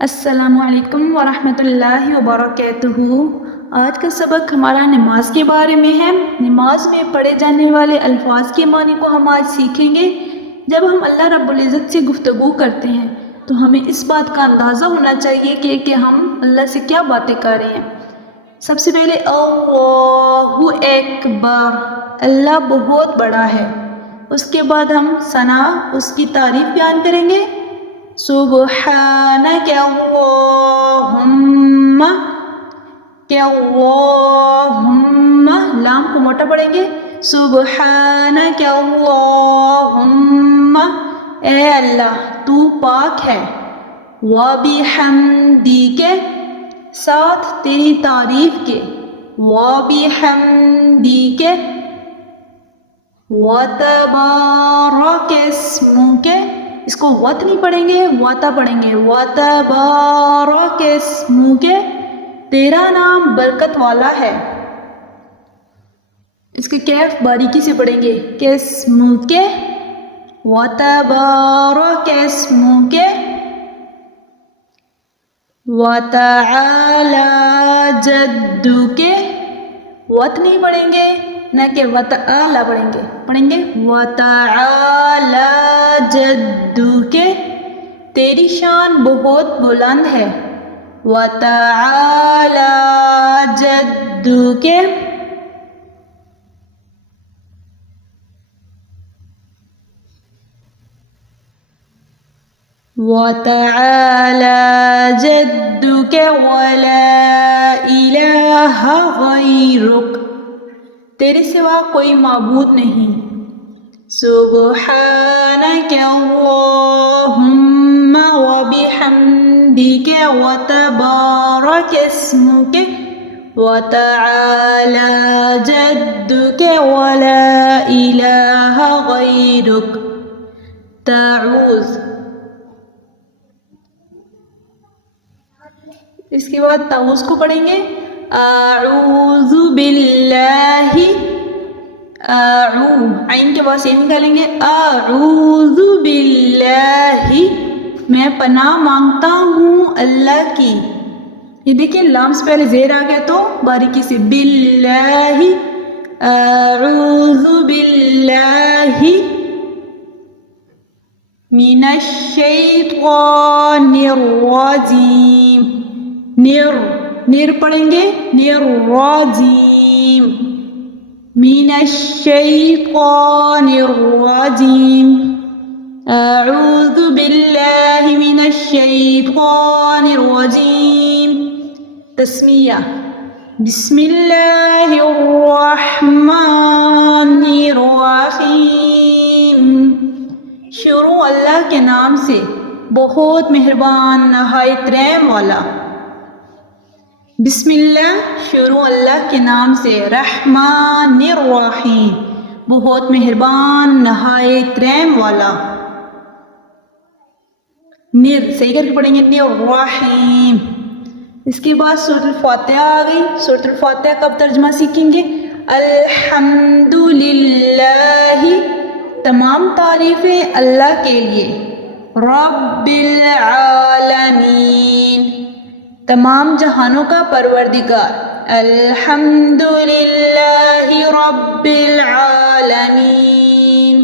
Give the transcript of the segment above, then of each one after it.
السلام علیکم ورحمۃ اللہ وبرکاتہ۔ آج کا سبق ہمارا نماز کے بارے میں ہے۔ نماز میں پڑھے جانے والے الفاظ کے معنی کو ہم آج سیکھیں گے۔ جب ہم اللہ رب العزت سے گفتگو کرتے ہیں تو ہمیں اس بات کا اندازہ ہونا چاہیے کہ ہم اللہ سے کیا باتیں کر رہے ہیں۔ سب سے پہلے اللہ اکبر، اللہ بہت بڑا ہے۔ اس کے بعد ہم ثنا، اس کی تعریف بیان کریں گے۔ سبحانک اللہم، کہ اللہم لام کو موٹا پڑھیں گے۔ سبحانک اللہم، اے اللہ تو پاک ہے۔ وبحمدک، ساتھ تیری تعریف کے۔ وبحمدک، وتبارک اسمک، اس کو وت نہیں پڑھیں گے، واتا پڑھیں گے۔ وتبارک اسمک، تیرا نام برکت والا ہے۔ اس کے کیف باریکی سے پڑھیں گے کہ اسمک، وتبارک اسمک، وتعالی جدک، وت نہیں پڑھیں گے نہ کہ وتعالی پڑھیں گے وتعالی جدک، تیری شان بہت بلند ہے۔ وتعالی جدک، وتعالی جدک ولا الہ غیرک، تیرے سوا کوئی معبود نہیں۔ سبحانک اللہم وبحمدک وتبارک اسمک وتعالی جدک ولا الہ غیرک۔ تعوذ، اس کے بعد تعوذ کو پڑھیں گے۔ اعوذ باللہ، عین کے بعد سے نکالیں گے۔ اعوذ باللہ، میں پناہ مانگتا ہوں اللہ کی۔ یہ دیکھیں لام سے پہلے زیر آ گیا تو باریکی سے باللہ، اعوذ باللہ من الشیطان الرجیم، نر پڑھیں گے، الرجیم، من الشیطان الرجیم، اعوذ باللہ من الشیطان الرجیم۔ تسمیہ، بسم اللہ الرحمن الرحیم، شروع اللہ کے نام سے، بہت مہربان نہایت رحم والا۔ بسم اللہ، شروع اللہ کے نام سے، رحمان الرحیم، بہت مہربان نہایت رحم والا۔ صحیح کر کے پڑھیں گے، الرحیم۔ اس کے بعد سورۃ الفاتحہ آ گئی۔ سورۃ الفاتحہ کب ترجمہ سیکھیں گے؟ الحمدللہ، تمام تعریفیں اللہ کے لیے۔ رب العالمین، تمام جہانوں کا پروردگار۔ الحمدللہ رب العالمین،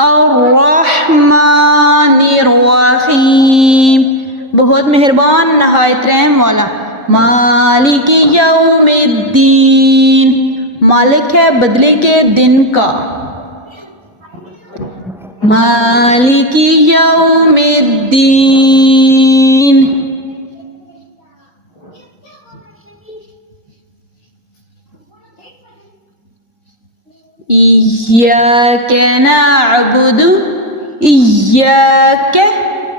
الرحمن الرحیم، بہت مہربان نہایت رحم والا۔ مالک یوم الدین، مالک ہے بدلے کے دن کا۔ مالک یوم الدین، ایاک نعبد، ایاک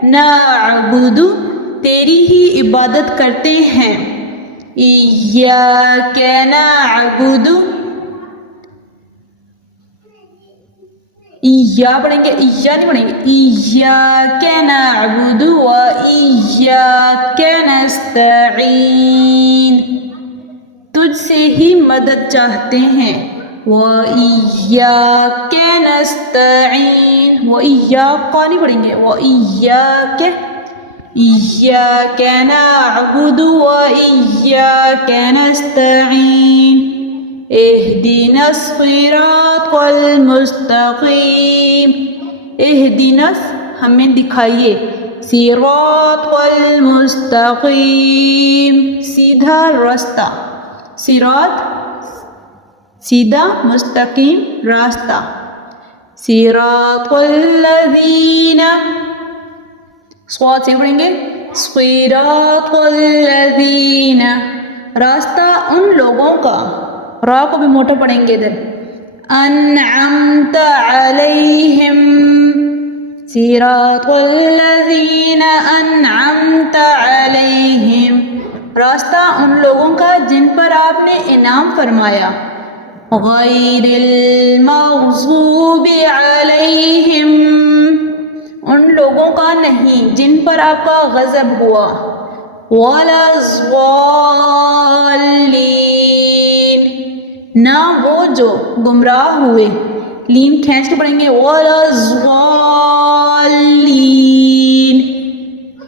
نعبد، تیری ہی عبادت کرتے ہیں۔ ایاک نعبد، ایا پڑھیں گے، ایا نہیں پڑھیں گے، ایاک نعبد و ایاک نستعین، تجھ سے ہی مدد چاہتے ہیں۔ وَإِيَّاكَ نَسْتَعِينُ، وَإِيَّاكَ نہیں پڑھیں گے، وَإِيَّاكَ إياك نعبد وإياك نستعين اهدنا الصراط المستقيم اهدنا ہمیں دکھائیے صراط المستقیم سیدھا راستہ صراط سیدھا مستقیم راستہ صراط الذین صاد سے پڑھیں گے صراط الذین راستہ ان لوگوں کا را کو بھی موٹا پڑھیں گے ادھر انعمت علیہم صراط الذین انعمت علیہم راستہ ان لوگوں کا جن پر آپ نے انعام فرمایا غیر المغضوب علیہم ان لوگوں کا نہیں جن پر آپ کا غضب ہوا ولا الضالین نہ وہ جو گمراہ ہوئے لین کھینچ کے پڑھیں گے ولا الضالین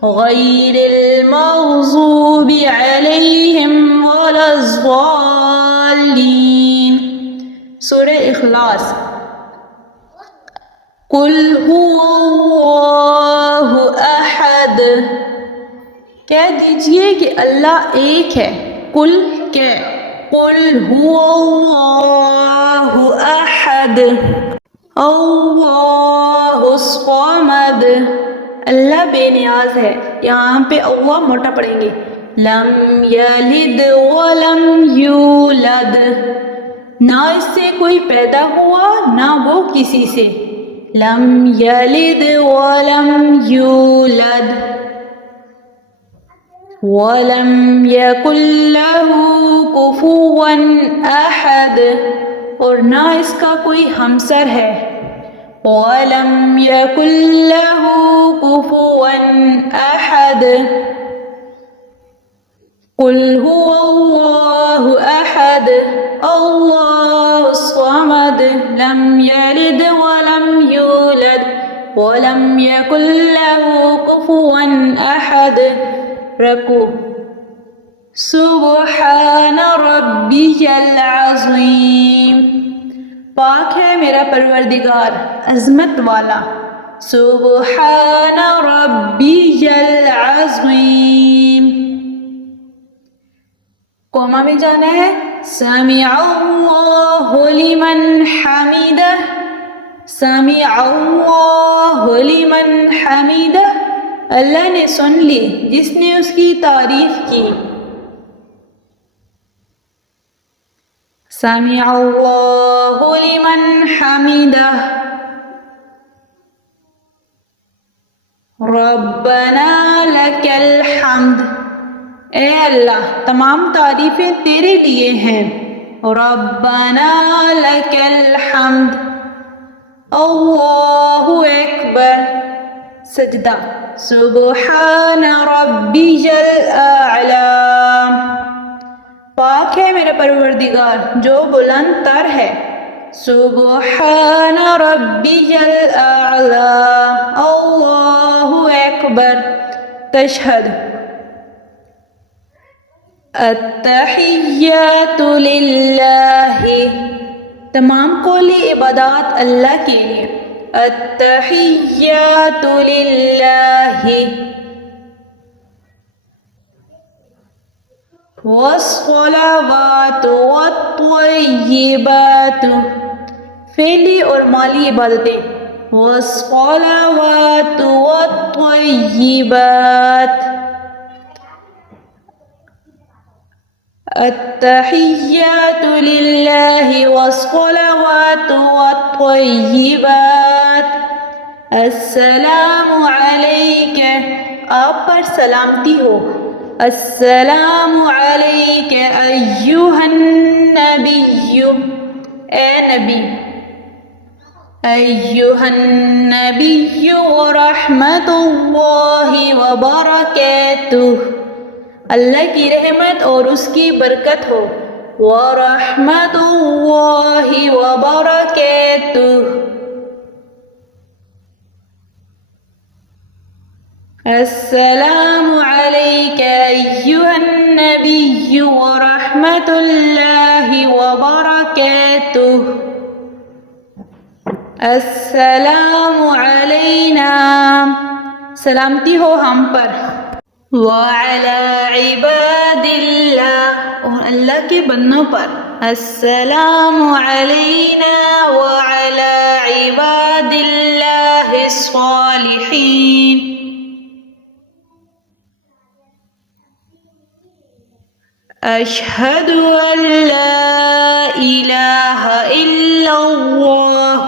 غیر المغضوب علیہم ولا الضالین سورہ اخلاص قل هو اللہ احد کہہ دیجئے کہ اللہ ایک ہے قل هو اللہ احد اللہ الصمد اللہ بے نیاز ہے یہاں پہ اللہ موٹا پڑھیں گے لم یلد ولم یولد نہ اس سے کوئی پیدا ہوا نہ وہ کسی سے لم یلد ولم یولد ولم یکن لہ کفوا احد اور نہ اس کا کوئی ہمسر ہے وَلَمْ يَكُنْ لَهُ كُفُوًا أَحَدٌ قُلْ هُوَ اللَّهُ أَحَدٌ اللَّهُ الصَّمَدُ لَمْ يَلِدْ وَلَمْ يُولَدْ وَلَمْ يَكُنْ لَهُ كُفُوًا أَحَدٌ رکوع سبحان ربی العظیم پاک ہے میرا پروردگار عظمت والا سبحان ربی العظیم قوما میں جانا ہے سمع اللہ لمن حمیدہ سمع اللہ لمن حمیدہ اللہ نے سن لی جس نے اس کی تعریف کی سمع اللہ لمن حمیدہ ربنا لک الحمد اے اللہ تمام تعریفیں تیرے لیے ہیں ربنا لک الحمد اللہ اکبر سجدہ سبحان ربی الاعلی پاک ہے میرا پروردگار جو بلند تر ہے سبحان ربی الاعلی اللہ اکبر تشہد التحیات للہ تمام قولی عبادات اللہ کے لیے التحیات للہ والصلوات والطیبات فعلی اور مالی عبادتیں والصلوات والطیبات التحیات للہ والصلوات والطیبات السلام علیک آپ پر سلامتی ہو السلام علیک ایہا النبی اے نبی ایہا النبی ورحمت اللہ وبرکاتہ اللہ کی رحمت اور اس کی برکت ہو ورحمت اللہ وبرکاتہ السلام علیک ایھا النبی ورحمۃ اللہ وبرکاتہ. السلام علینا، سلامتی ہو ہم پر. وعلی عباد اللہ، اور اللہ کے بندوں پر. السلام علینا وعلی عباد اللہ الصالحین. اشہد ان لا الہ الا اللہ،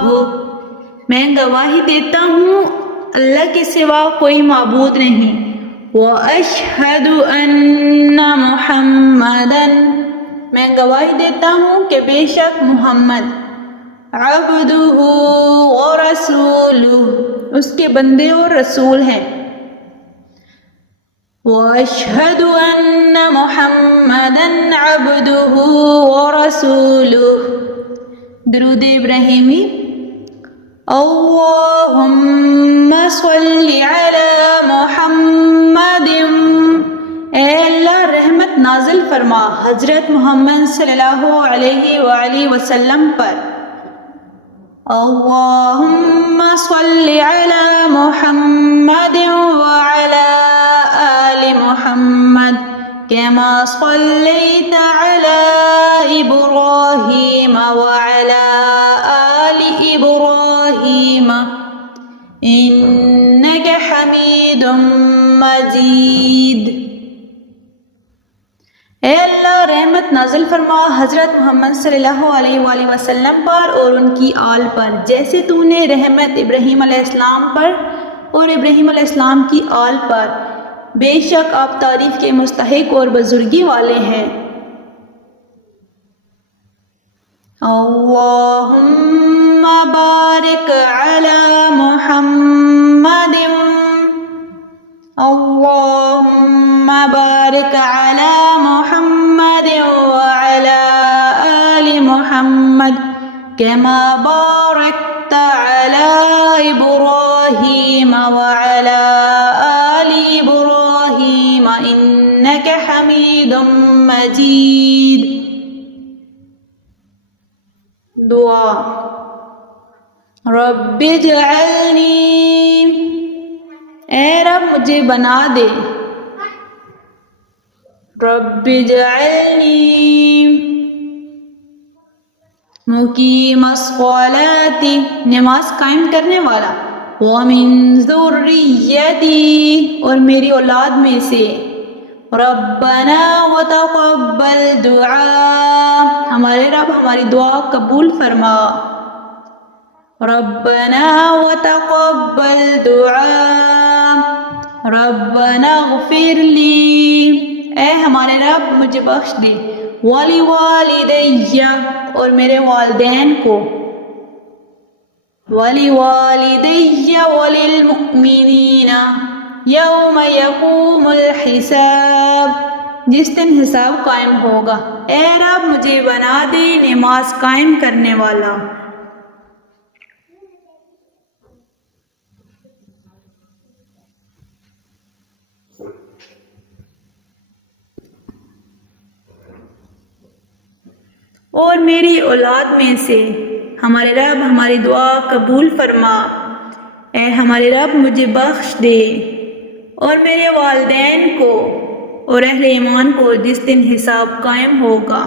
میں گواہی دیتا ہوں اللہ کے سوا کوئی معبود نہیں. واشہد ان محمدا، میں گواہی دیتا ہوں کہ بے شک محمد عبدہ ورسولہ، اس کے بندے اور رسول ہیں. واشہد ان محمدا عبدہ ورسولہ. درود ابراہیمی. اللہم صلی علی محمد، اے اللہ رحمت نازل فرما حضرت محمد صلی اللہ علیہ وآلہ وسلم پر. اللہم صلی علی محمد وعلی آل محمد کما صلیت علی ابراہیم وعلی آل ابراہیم انک حمید مجید. اے اللہ رحمت نازل فرما حضرت محمد صلی اللہ علیہ وآلہ وسلم پر اور ان کی آل پر، جیسے تو نے رحمت ابراہیم علیہ السلام پر اور ابراہیم علیہ السلام کی آل پر. بے شک آپ تعریف کے مستحق اور بزرگی والے ہیں. اللہم بارک علی محمد، اللہم بارک علی محمد وعلی آل محمد کما بارکت علی ابراہیم وعلی آل ابراہیم انک حمید مجید. دعا. رب اجعلنی، اے رب مجھے بنا دے. رب اجعلنی مقیم الصلاۃ، نماز قائم کرنے والا. ومن ذریتی، اور میری اولاد میں سے. ربنا وتقبل دعا، ہمارے رب ہماری دعا قبول فرما. ربنا وتقبل دعا. ربنا اغفر لی، اے ہمارے رب مجھے بخش دے. وَلِوَالِدَيَّ، اور میرے والدین کو. وَلِوَالِدَيَّ وَلِلْمُؤْمِنِينَ یوم یقوم الحساب، جس دن حساب قائم ہوگا. اے رب مجھے بنا دے نماز قائم کرنے والا. اور میری اولاد میں سے. ہمارے رب ہماری دعا قبول فرما. اے ہمارے رب مجھے بخش دے اور میرے والدین کو اور اہل ایمان کو جس دن حساب قائم ہوگا.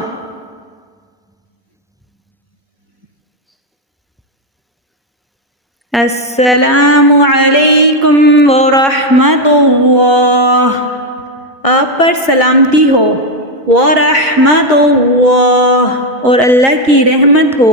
السلام علیکم ورحمۃ اللہ، آپ پر سلامتی ہو. ورحمۃ اللہ، اور اللہ کی رحمت ہو.